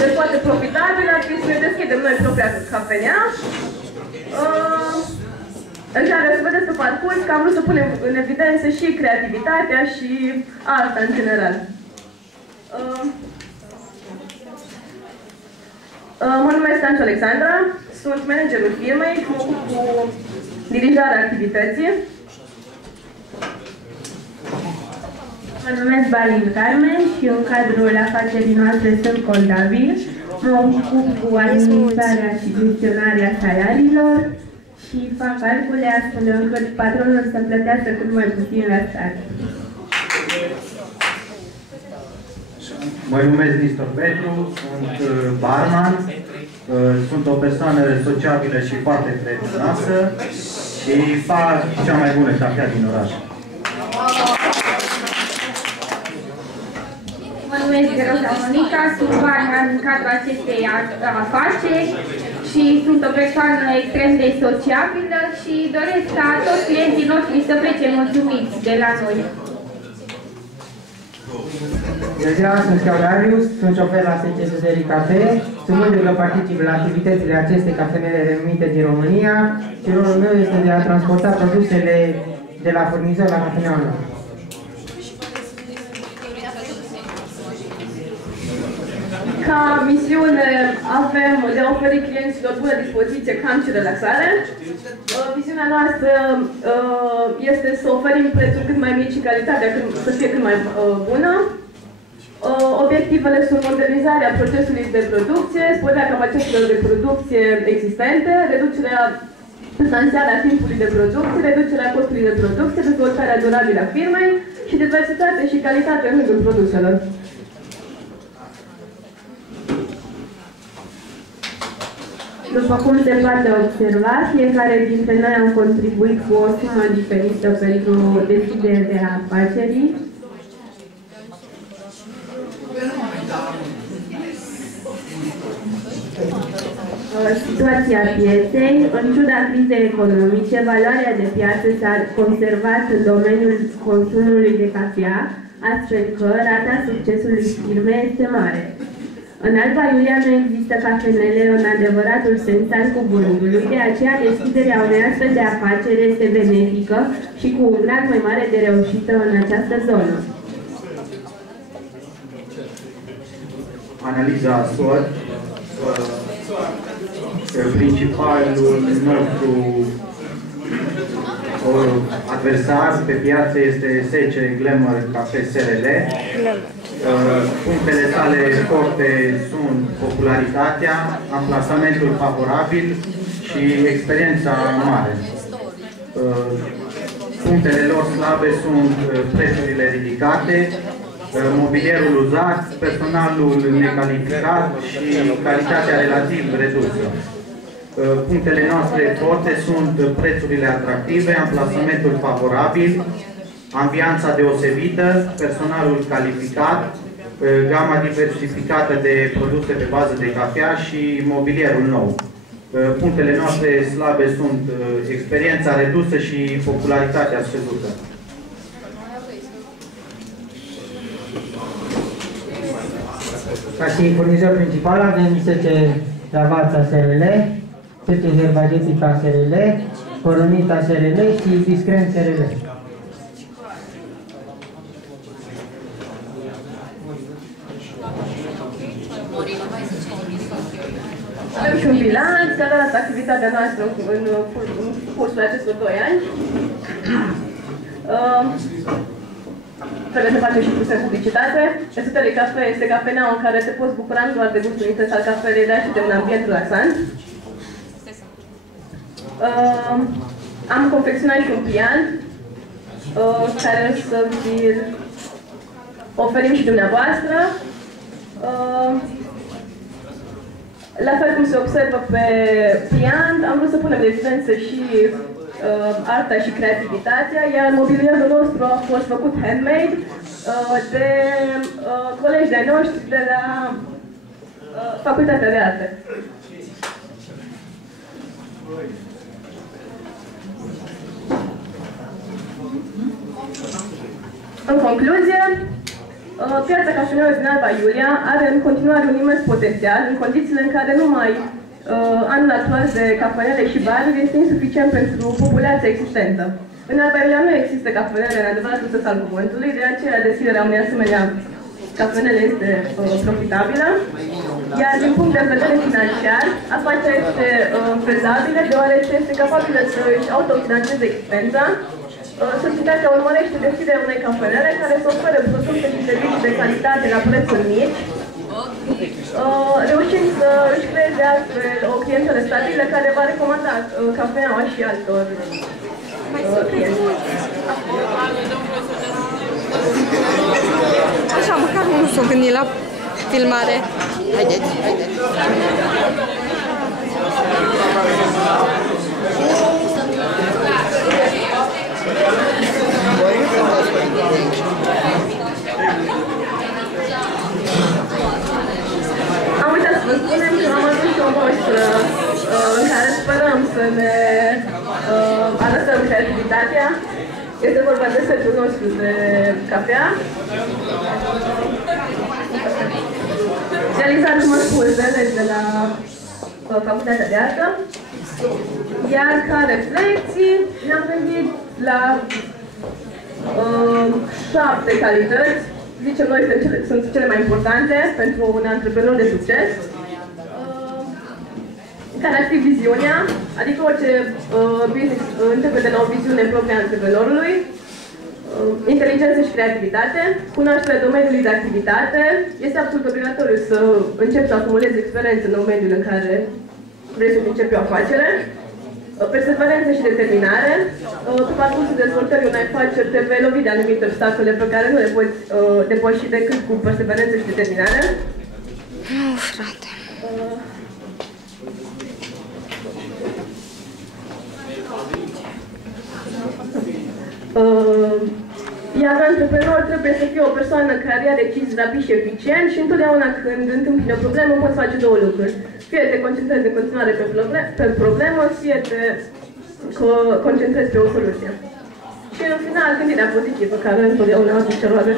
Deci foarte profitabil, ar trebui să ne deschidem noi propria cafenea. În care să vedeți pe parcurs că am vrut să punem în evidență și creativitatea și arta în general. Mă numesc Anca Alexandra, sunt managerul firmei, mă ocup cu dirijarea activității. Mă numesc Balin Carmen și în cadrul afacerii noastre sunt contabil. Mă ocup cu administrarea și gestionarea salariilor și fac calcule astfel încât patronul să plătească cât mai puțin la stat. Mă numesc Nistor Petru, sunt barman, sunt o persoană sociabilă și foarte prietenoasă și fac cea mai bună cafea din oraș. Mă numesc Gerosa Monica, sunt barman în cadrul acestei afaceri și sunt o persoană extrem de sociabilă și doresc ca toți clienții noștri să plece mulțumiți de la noi. Bună ziua, sunt Claudarius, sunt șofer la SCS Cafe, sunt mândru că particip la activitățile acestei cafenele renumite din România și rolul meu este de a transporta produsele de la furnizor la cafeneaua noastră. Ca misiune avem de a oferi clienților bună dispoziție, calm și relaxare. Viziunea noastră este să oferim prețuri cât mai mici și calitatea să fie cât mai bună. Obiectivele sunt modernizarea procesului de producție, sporirea capacităților de producție existente, reducerea substanțială a timpului de producție, reducerea costului de producție, dezvoltarea durabilă a firmei și diversitate și calitate în rândul produselor. După cum se poate observa, fiecare dintre noi am contribuit cu o sumă diferită pentru deschiderea afacerii. Situația pieței, în ciuda crizei economice, valoarea de piață s-a conservat în domeniul consumului de cafea, astfel că rata succesului firmei este mare. În Alba Iulia nu există cafenele în adevăratul sens al cuvântului, de aceea deschiderea unei astfel de afaceri este benefică și cu un grad mai mare de reușită în această zonă. Analiza SWOT, principalul nostru adversar pe piață este SC Glamour Cafe SRL. Punctele sale forte sunt popularitatea, amplasamentul favorabil și experiența mare. Punctele lor slabe sunt prețurile ridicate, mobilierul uzat, personalul necalificat și calitatea relativ redusă. Punctele noastre forte sunt prețurile atractive, amplasamentul favorabil, ambianța deosebită, personalul calificat, gama diversificată de produse pe bază de cafea și mobilierul nou. Punctele noastre slabe sunt experiența redusă și popularitatea scăzută. Ca și furnizor principal avem SC Lavața SRL, SC Herbagetica SRL, Coronita SRL și Discrem SRL. Avem și un bilanț care arată activitatea noastră în cursul acestor 2 ani. Trebuie să facem și puțin publicitate. Esutele Cafe este cafeneaua în care te poți bucura nu doar de gustul intens al cafelei, dar și de un ambient relaxant. Am confecționat și un pliant care să vi-l oferim și dumneavoastră. La fel cum se observă pe pliant, am vrut să punem în evidență și arta și creativitatea, iar mobilierul nostru a fost făcut handmade de colegi de noștri de la Facultatea de Arte. În concluzie, Piața cafenelor din Alba Iulia are în continuare un imens potențial, în condițiile în care numai anul actual de cafenele și baruri este insuficient pentru populația existentă. În Alba Iulia nu există cafenele în adevăratul sens al cuvântului, de aceea deschiderea unei asemenea cafenele este profitabilă, iar din punct de vedere financiar, afacerea este fezabilă, deoarece este capabilă să-și autofinanțeze existența. Societatea urmărește deschiderea unei cafenele care să ofere produse și servicii de calitate la prețuri mici, reușind să își creeze astfel o clientelă stabilă care va recomanda cafeaua și altor clienți. Așa, măcar nu s-o gândit la filmare. Haideți, haideți. Am uitat să vă spunem că am adus o moștră în care sperăm să ne arătăm creativitatea. Este vorba de setul nostru de cafea, realizat, cum am spus, de elevi de la Facultatea de Artă, iar ca reflexii ne-am gândit la 7 calități, zicem noi sunt cele mai importante pentru un antreprenor de succes, care ar fi viziunea, adică orice business începe de la o viziune proprie a antreprenorului, inteligență și creativitate, cunoașterea domeniului de activitate, este absolut obligatoriu să începi să acumulezi experiență în domeniul în care vrei să începi o afacere, perseverență și determinare. Pe parcursul dezvoltării unei afaceri te vei lovi de anumite obstacole pe care nu le poți depăși decât cu perseverență și determinare. Frate. Iar antreprenor trebuie să fie o persoană care ia decizii rapid și eficient și întotdeauna când întâmpini o problemă poți face două lucruri. Fie te concentrezi în continuare pe problemă, fie te concentrezi pe o soluție. Și în final, gândirea pozitivă, care întotdeauna aduce roade.